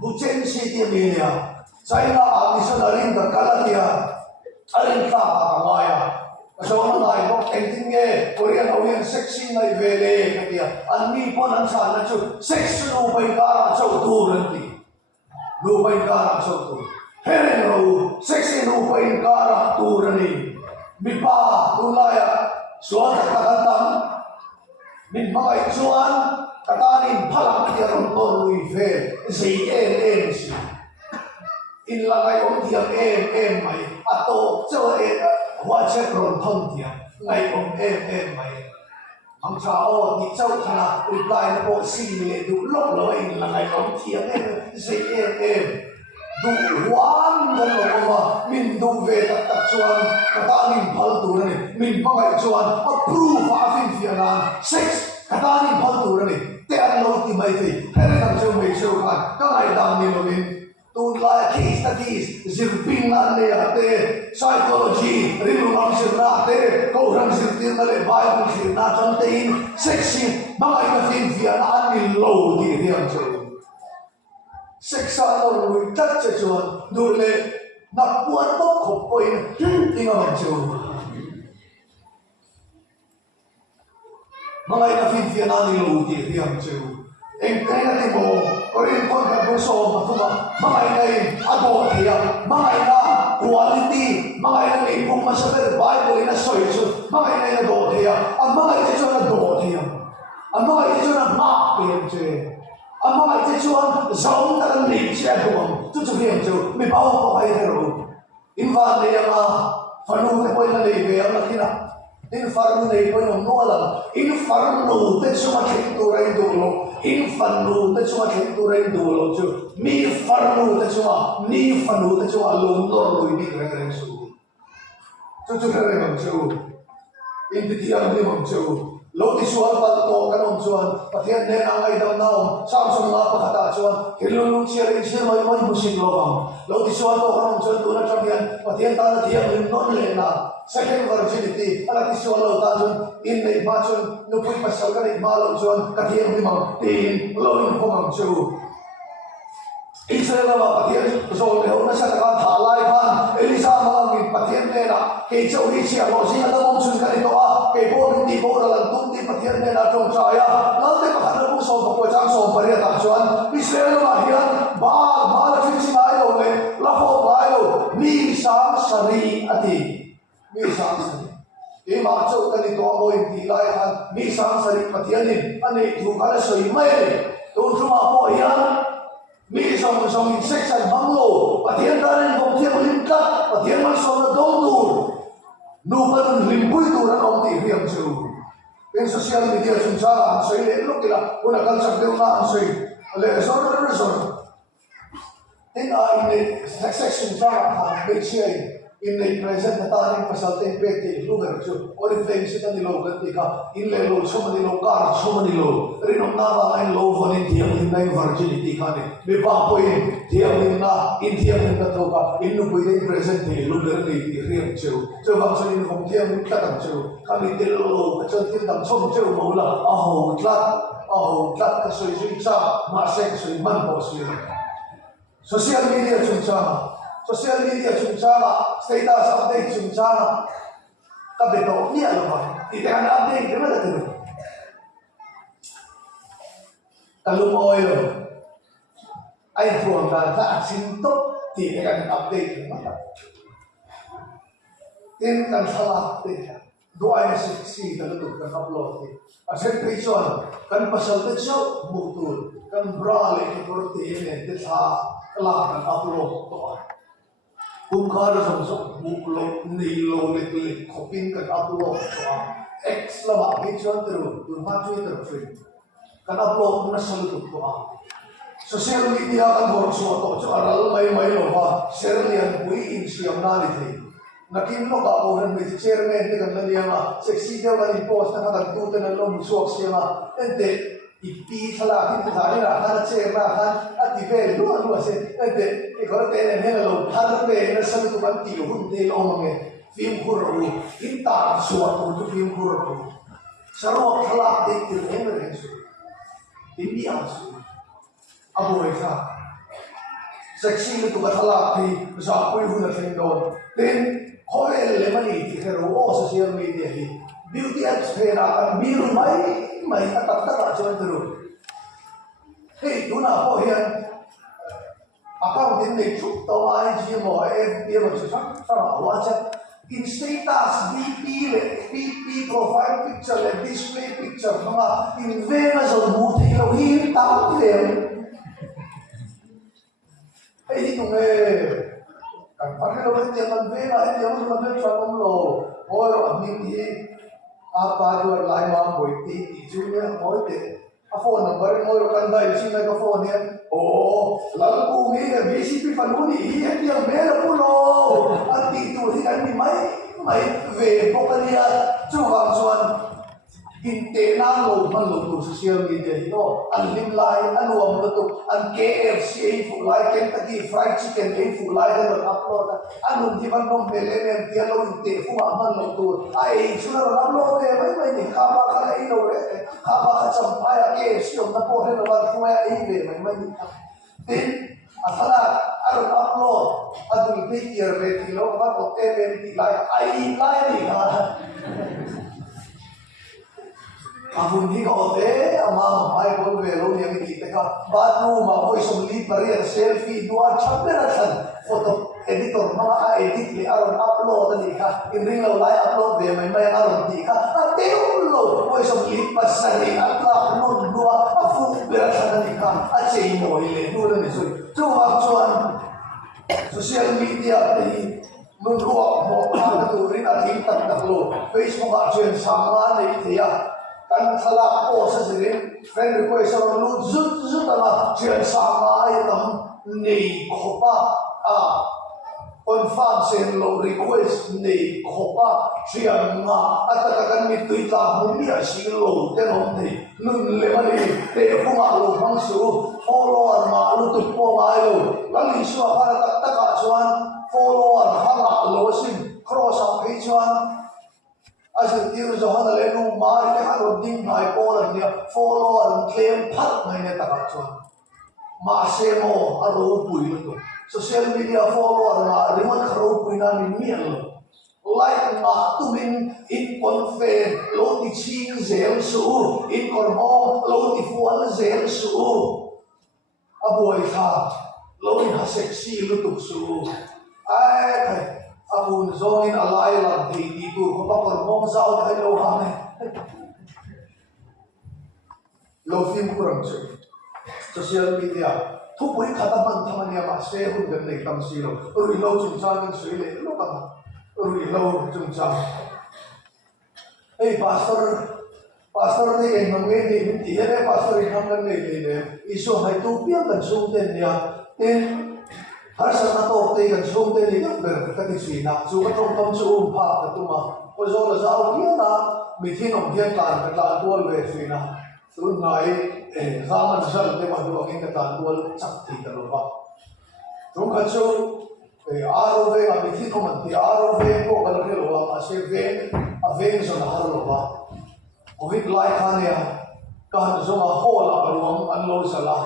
Buchen City niya, China, amisa na rin kakalat niya, alin ka kakamaya, so ano nga ito, entinge, Korean Oyen, sexy na ibele, kaya, anmi po nang sana siya, sexy lupay ka, sa uturan di. Lupay karak soto. Hereng rau, seksi lupay karak turani. Mipa, tulaya, suan kakatang. Minpakay suan, katanin palak tiyaron torui fe. ZNNC. Inlagay om tiyang may. Ato, so wajek ronton tiyang. Ngay om may. Ang tao, di chow kana reply na po sili du lok lo in langay om tiang du wan dan lo min du ve tak chuan katanin phal tu ni min pangai chuan approve afin fianan sex katanin phal tu ni te an lo ti mai ti hele tam chu mai chu kan ka ngai dang ni lo min tu la case studies zirping na le ate psychology rilumang sirna ate ko rang sirtin na le bible sirna chantein sexy mga inafin via na anin low di riyang chu sexa no lui tat cha chuan du le na puan to khop poin tinga chu mga inafin via na anin low di riyang chu em cái là cái bộ có liên quan cả với số mà không ạ mà ngày này ăn bộ thì mà ngày là quality mà ngày là mình cũng mà sẽ phải Bible là soi chứ mà ngày này là đồ thì mà ngày này cho là đồ thì mà ngày này cho là map tiền chứ mà ngày này cho là giống ta là lịch sử đúng chứ chứ hiểu chứ mình bảo có hay rồi in van này mà phần luôn cái quay là để về là thế nào Inferno này có những nô là Inferno tất cả những tu rai đồ lo Inferno tất cả những tu rai đồ lo chứ mi Inferno tất cả ni Inferno tất cả luôn nô rồi đi cái này số chứ cái này bằng chứ in bị thiam đi bằng chứ lâu thì suan bắt to cái ông suan bắt hiện nên anh ấy đâu nào sao xong ngã bắt ta suan cái luôn luôn chia lên chia mấy mấy music lo bằng lâu thì suan to cái ông suan tu nó trong hiện bắt hiện ta là thiam lên nón lên là second virginity ala ti suan lo ta chun in nei ba chun nu pui pasal ka nei ma lo chuan ka thiam ni mang tin lo in ko mang chu Israel ma pathian zol le ona sa ka tha lai phan Elisa ma ngi pathian le na ke chau hi sia lo sing ala mong chun ka ni to a ke bo ni ti bo la lan tum ti pathian le na tong cha ya la te pa khan bu so ko chang so pari ta chuan Israel ma hian ba la chin sin ai lo le la ho bai lo mi sang sari ati mi sang sari e ma chau ka ni to mo in ti lai han mi sang sari pathian ni ani thu ka la soi mai tu thu ma po hian mi song song in section banglo pathian ta ren bom thiam lim kat pathian man som na dong tur nu pan lim pui tur an om ti hiam chu in social media chung cha an soi le lo kila una kal sak deu na an soi le so in in section cha ha be chei in le present ta rin pasal te pe ti lu ver chu or flame sit ani lo kan ti ka in le lo so mani lo ka so mani lo rin om na ba ai lo von in thiam in nai virginity ka ne me pa po in thiam in na in thiam in ka to ka in nu pui in present ti lu ver ni ti riam chu chu bang so in hom thiam ni ka tam chu ka mi te lo ka chon tin dam chom chu mo la a ho tlat ka soi sui cha ma se soi man bo sui social media chung cha social media chung cha status update chung cha ka beto ni alo ba ti te ana update de ma ta tu kalum oil ai thuang da ta sin to ti te kan update ma ta tin kan sala te do ai si ta lu kan upload ti asen picture kan pasal te so mutul kan bra le ki porte ne te sa kala kan upload to Bukar sama buklok nilo leklik kopin kan upload soal X lama picture terus maju terus kan upload na salut ko sosial media kan borok suatu aral may lo ba share lian bui in siyam nalite nakin lo ka orang may chairman kan niya ma sexy daw kan post na kan tuten lo musuak siya ma ente ipi thala ki thani ra khan che ra khan ati ve lu se ate e kor te ne ne lo thar te na sam tu ban ti hun te lo mange film khur ru in ta suwa tu film khur ru sarwa thala te ti ne ne su India su abu esa seksi tu ka thala ti sa pui hun na theng don ten khoel le mani ti hero o social media hi beauty apps phera kan bir mai atak tak chuan tu hey tu na ho hian account din nei chuk to ai ji mo fb mo sa WhatsApp in status dp le pp profile picture le display picture mga in vena zo mu thi lo hi ta le hey di tu nge kan pa lo ti man vena ai ti man ve sa lo o ami ti apa jo lai ma boi ti junior mo te a phone number mo kan dai sin na ka phone ya o lam ku ngi ga bcp fanuni hi ti ang mera pulo at ti tu hi kan mi mai ve pokalia chu wang chuan in te na lo man lo tu social media hi no an lim lai an wam lo tu an KFC ai fu lai Kentucky fried chicken ai fu lai da upload an ti ban nom pele nem ti lo te fu ma man lo tu ai chuna lo upload te mai ni ka ba ka ai lo re ka ba ka cham pa ya KFC om na po he lo ba fu ya ai ve mai ni tin asala an upload adu ni year ve ti lo ba ko te ve ti lai ai lai ni ha Abun hi ko te ama mai bol ve lo ni ki te ka bathroom ma voi som li parier selfie dua chapera san photo editor ma a edit li aron upload ni ka in ring lo lai upload ve mai aron ti ka a te lo voi som li pasani atla no dua a fu bera san ni ka a chei mo ile du le ni so chu wa chuan social media te mun ruak mo ka tu rin a tin tak lo Facebook a chen sama nei te ya kan thala ko sa sirin friend request or lu zut ala chen sama ai tam nei khopa a confirm sen lo request nei khopa chian nga ataka kan mi tuita humi a si lo te nom thei nun le mali te huma lo phang su follower ma lu tu po mai lo lali su a para tak taka chuan follower hanga lo sim cross a phi chuan Asal tiru johan le nu mar ke halo ding mai ko la dia follow an claim phat mai ne tak chuan ma se mo aro pui lo social media follow na remote kharo pui na ni mi lo like ma tu min in confirm lo ti ching zel su in kon ho lo ti fual zel su aboi tha lo in ha sexy lo tu su ai kai abun zongin alai lam thi ti tu ko pa por mom zau thai lo ha ne lo film kurang chu social media thu pui khata ban thamania ma se hun gan nei tam si lo ru lo chung chan gan sui le lo ka ru lo chung chan ei pastor ne en mang nge ni ti he pastor in ham gan nei le isu hai tu pia gan sung ten ya ten har sa to te kan sum te ni ber ka ti si na chu ka tong tom chu pha ka tu ma ko zo la za o kia na mi thin om hian tan ka tan tual ve si na tu nai za man sal te ma du ang ka tan tual chak ti ka lo ba tu ka chu aro ve ma mi thin om ti aro ve ko ka lo ke lo ma se ve a ve zo na har lo ba covid lai kha ne ka zo ma ho la lo an lo sa la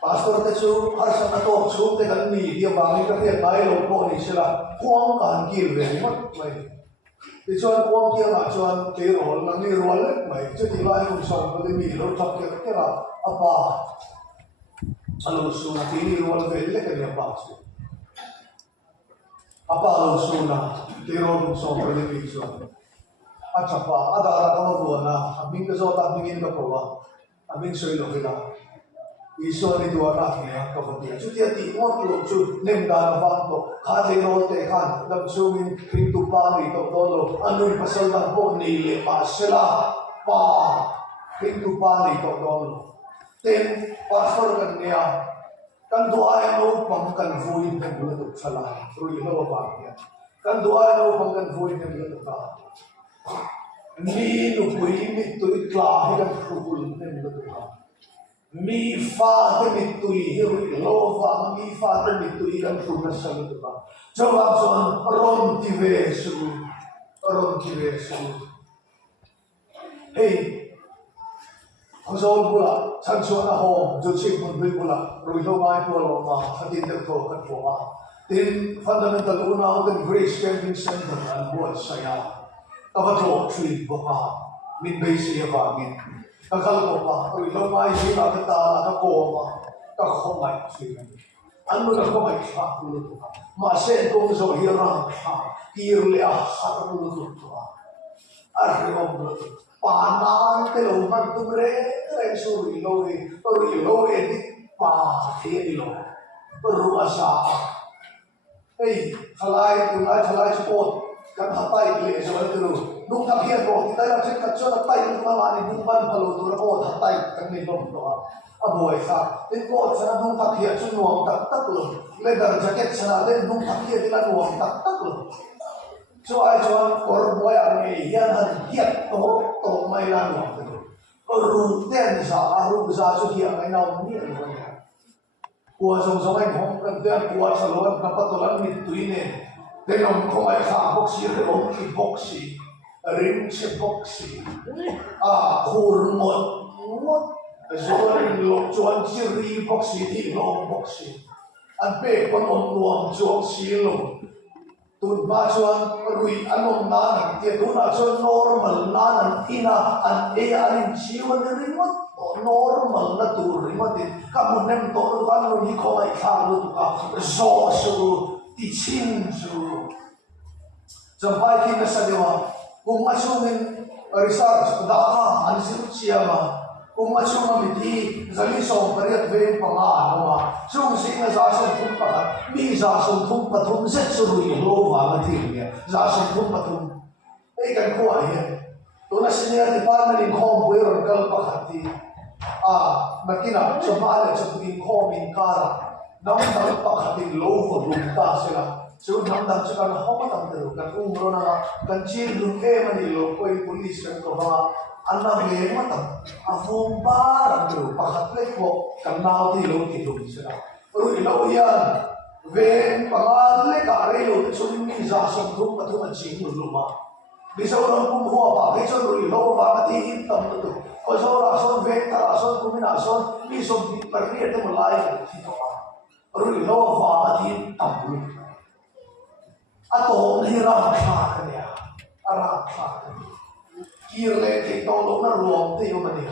pastor te chu har sa na to chu te kan ni dia bangi ka te mai lo ko ni sila kuang kan kil ve ni mat mai ti chuan kuang kia na chuan te rol nang ni rol le mai chu ti lai ku song ko mi lo thak ke ra apa alo su na ti ni rol ve le ka ni pa chu apa lo su na te rol ku song ko mi chuan acha pa ada ra ko bo na aming ka zo ta mingin ka ko wa aming soi lo kila iso ni dua na ya ka pati chu ti ti mo tu chu nem da na ba to kha le ro te khan dam chu min kring tu pa ni to to lo anu pasal da bo ni le pa sela pa kring tu pa ni to to lo ten pastor kan nia kan doa no pang kan vui kan bu tu sala ru lo pa ya kan doa no pang kan vui kan bu tu ta ni nu pui mi tu tla he kan khul ne bu tu ta mi pha te mi tui hi lo va mi pha te mi tui kan thu na sa tu ba cho wa chon ron ti ve su hey ho zo bula chan chuan a hom jo chi bun bui bula rui lo mai ko lo ma hatin te tho kan tho ma tin fundamental una den grace camping center an bo saya ka ba tho thui bo ma min be si ba min ka khal ko ma rui lo mai si ka ta la ka ko ma ka kho mai si an mo ka ko mai kha ku lu ma se ko zo hi ra kha kir le a ha ku lu tu ar ro panan te lo man tu re su ri lo di pa the lo ru asa ei khalai sport kan hatai le so tu nu ta hian ro ti ta chek ka chona tai ma ma ni bu ban phalo tu ro hatai kan ni lom to a boi sa tin ko chana nu ta hian chu nuam tak tak lo leather jacket chana le nu ta hian la nuam tak tak lo so ai chọn or boy anh ấy hiện hành hiện tổ mai lan hoặc ở rùn tên giả rùn giả xuất hiện cái nào biết rồi của dòng anh không cần tên của sao luôn các bạn tôi mít tùy nè tên ông không ai khác bốc xí rồi ông khi bốc xí ring xí bốc xí khur một rồi lục chuẩn chỉ ri bốc xí thì lông bốc xí anh bé con ông luồng chuột xí lông tun ba chuan rui anom na nang tia tun a chuan normal na nang ina an e anin chiwan ringot normal na tur ringotin kamun nem to nu kan nu ni ko ai kha lu tu ka zo su ti chin su jampai ki na sa dewa kung masumin research data an siru chiama kung masuma miti zali som pariat ve panga no chung sing na za som thum pa mi za som thum pathum set su ri lo wa ma thi ne za som thum pathum ei kan ko ai he to na senior department in khom boi ron kal pa khati makina chama le chapin khom in kara nam dal pa khati lo fo rum ta sela chu nam dal chu kan hom tam te kan ro na kan chi lu e mani lo koi police kan ko ba anna le matam avum bar ro pakhat le ko kanau ti lo ti dum sira ru lo yan ven pangal le ka re lo chun mi za som thum pathum chi mu lu ma bi so ram kum ho pa be chon ru lo ba ma ti in tam tu ko so ra son ve ta ra son kum na son mi som bi par ri te mo lai ti to pa ru lo ba ma ti tam lu a to ni ra kha ka ya ara kha kia lệ thì to lỗ nó ruộng thì mà đi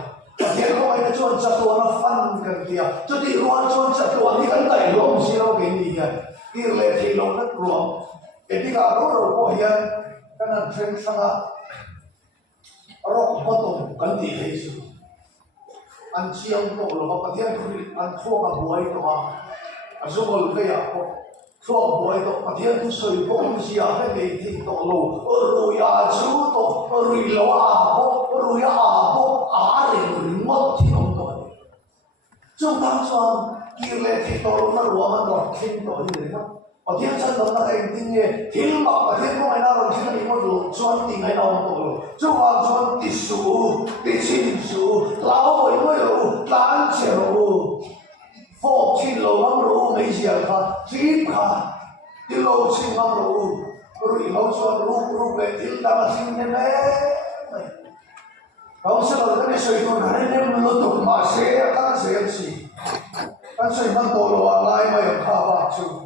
thì không ai cho chặt tuần nó phân gần kia cho thì ruộng cho chặt tuần thì cái này ruộng xí đâu cái gì vậy kia lệ thì lỗ nó ruộng cái đi cả lỗ rồi có hiện cái này trên sang á rộng có tùng cái gì hết chứ anh chiang tổ lỗ có thiên anh thua cả buổi đó mà anh dùng một cái à thua buổi đó mà thiên tu soi bông xí à cái này thì tổ lỗ rồi à chú tổ rồi lỗ à rồi à bộ à để rồi mất thì không có chúng ta cho kia lệ thì tổ lỗ nó ruộng nó đọt thiên tổ như thế đó ở thiên chân đó là anh tin nhỉ thiên mặc và thiên không ai nào thiên là một lỗ cho tình ai nào tổ lỗ chúng ta cho tít su tít chín su lão bồi mới lỗ tán chèo phô chín lỗ lắm lỗ mấy giờ cả chín cả cái lỗ chín lắm lỗ rồi lỗ cho lỗ về thiên ta mà chín thế này không sao là cái này soi con này nem lỗ tục mà sẽ các sẽ gì các soi mang tổ lỗ lại mà有卡巴chú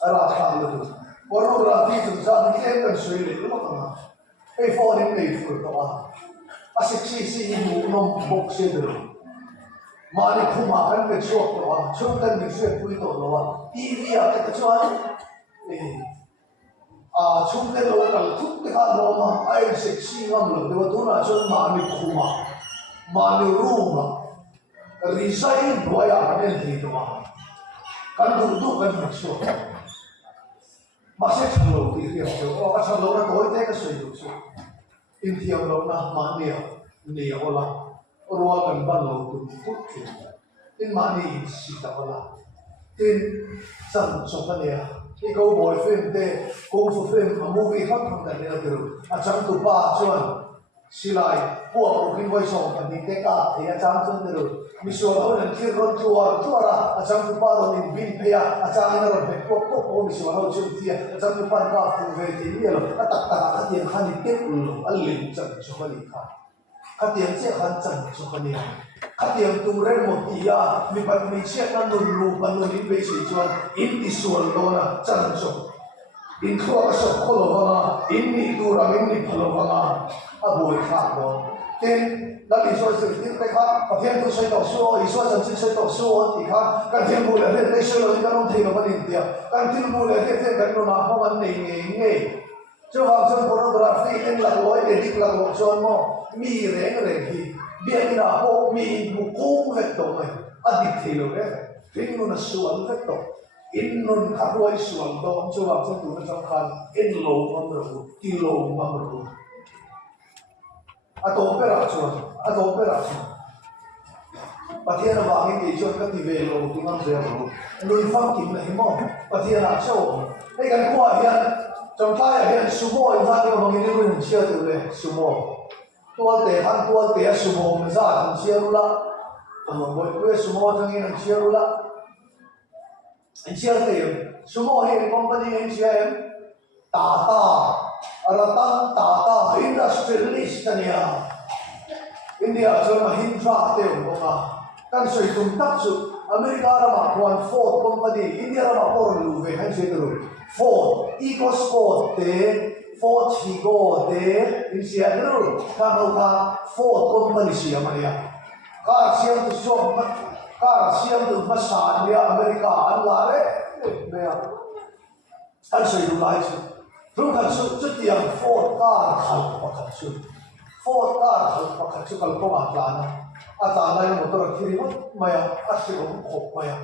ara khang lu pornography chung sa ni em kan soi le lo ka ei phone ni nei fur to a si mu nom bok se de ma ni khuma kan ke chok to chung kan ni se pui to lo tv a ke chuan chung ke lo kal thuk ke ha lo ma ai sexy ngam lo de tu na chon ma ni khuma ma ni room resign boya kan ni to kan du kan chok mà sẽ thành lộ thì hiểu được và thành lộ là tối thế cái sử dụng sự in thiêu lộ là mà nhiều là rồi cần ban lộ từ phút chuyển tin mà đi xịt vào là tin dần trong cái này cái câu boy film thế công phu film mà movie khác không thể nào được chẳng tụ ba chuan silai puak rukin voi song kan ni te ka te achang chun te ru mi so ho nan thir ron tuara achang tu pa ron in bin pheya achang na ron pe pok pok mi so ho chun tia achang tu pan ka fu ve ti ni lo ta tak ta ka tiang khan ni te u al lim chan chu kha ni kha ka tiang che khan chan chu kha ni ka tiang tu re mo ti ya mi pan mi che na nu lu pan nu ni be chi chuan in ti sual do na chan chu in khua ka sok kholo wanga in ni tu ram in ni phalo wanga a boi kha do ten la li so se tin pe kha pa thian tu sai to so i so chan sai to so ti kha kan thian bu le te so lo ka non thei no panin tia kan thian bu le te kan no ma ho man nei nge chu wa chu pornography en la loi edit la lo chon mo mi reng reng hi bia ina ho mi bu ko ve to mai adik thei lo re ring no na suan ve to in nun kharoi suan do chu wa chu tu na chang khan in lo mam ro ti lo mam ro a to pera chuan pathian wa ngi ti chuan ka ti ve lo ti ngam ze ro lui phang kim na hi mo pathian a chau ei kan kwa hian trong thai hian sumo in ha ti mo ngi ni ru chia tu le sumo tual te sumo me za kan chia ru la boi we sumo thang in chia ru la anh chia tiền sumo hiện company anh chia em Tata Ratan Tata Industrialist nia India cho Mahindra tiêu mà kan soi tum tak su America ra mà Ford company India ra mà por lu về hay gì rồi Ford EcoSport te Ford Figo te in chia rồi kan đâu ta Ford company chia mà nia ka chia tu so ka siam tu masan dia Amerika an la re me an sei du lai chu ru khan chu tiang Ford car khal pakhat chu Ford car khal pakhat chu kal ko atla na atla na motor khiri maya asirom khop maya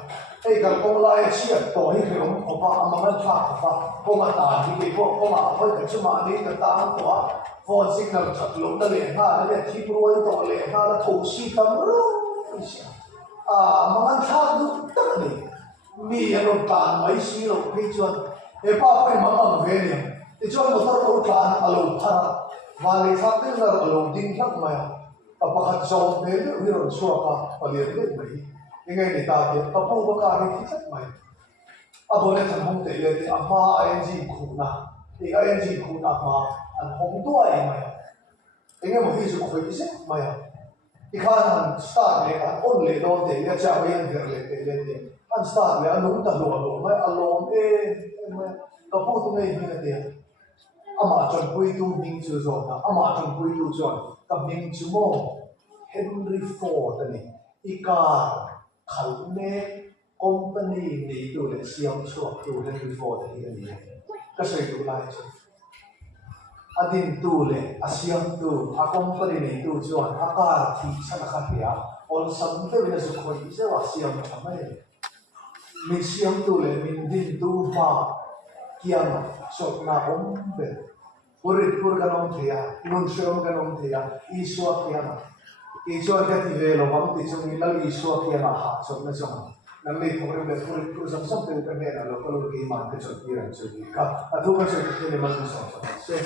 ei kal ko lai chia to hi khirom khopa amangan tha khopa ko ma ta hi ke ko ma hoi ka chu ma ni ka ta to phone signal khat lo na le ha na le thi pro to le ha la tho si tam ru mangan thak du tak ni mi ano tan mai si lo pe chuan e pa pai mamang ve ni e chuan motor ko tan alo thara wale thak te na alo ding thak mai pa pakhat chaw me le wi ron chua ka palian le mai ngai ni ta ke pa pu ba ka ri thi chat mai a bo le than hong te le ti ama ing khu na e ing khu na ma an hong to ai mai e ngai mo hi su khoi se mai ikhan start le an on le do te ya cha wen her le te le an start le anung ta lo mai alom mai ka pu tu nei ni te ama chon pui tu ning chu zo na ama chon pui tu chon ka ning chu mo Henry Ford ni ikar khal me company nei tu le siam chu tu Henry Ford ni ka sei tu lai chu adin tu le asiam tu a company nei tu chuan a car thi sana kha pia on sam te wina su khoi se wa siam thamai min siam tu le min din tu ma kiam sot na om be purit pur kanom thia nun shom kanom thia iswa kiam iswa ka ti ve lo bang ti chung ni lal iswa kiam ha sot na chung nang le thore be purit pur sam sam te ka ne na lo ko ki man ke chot pi ran chu ka atu ka se ke ne ma su se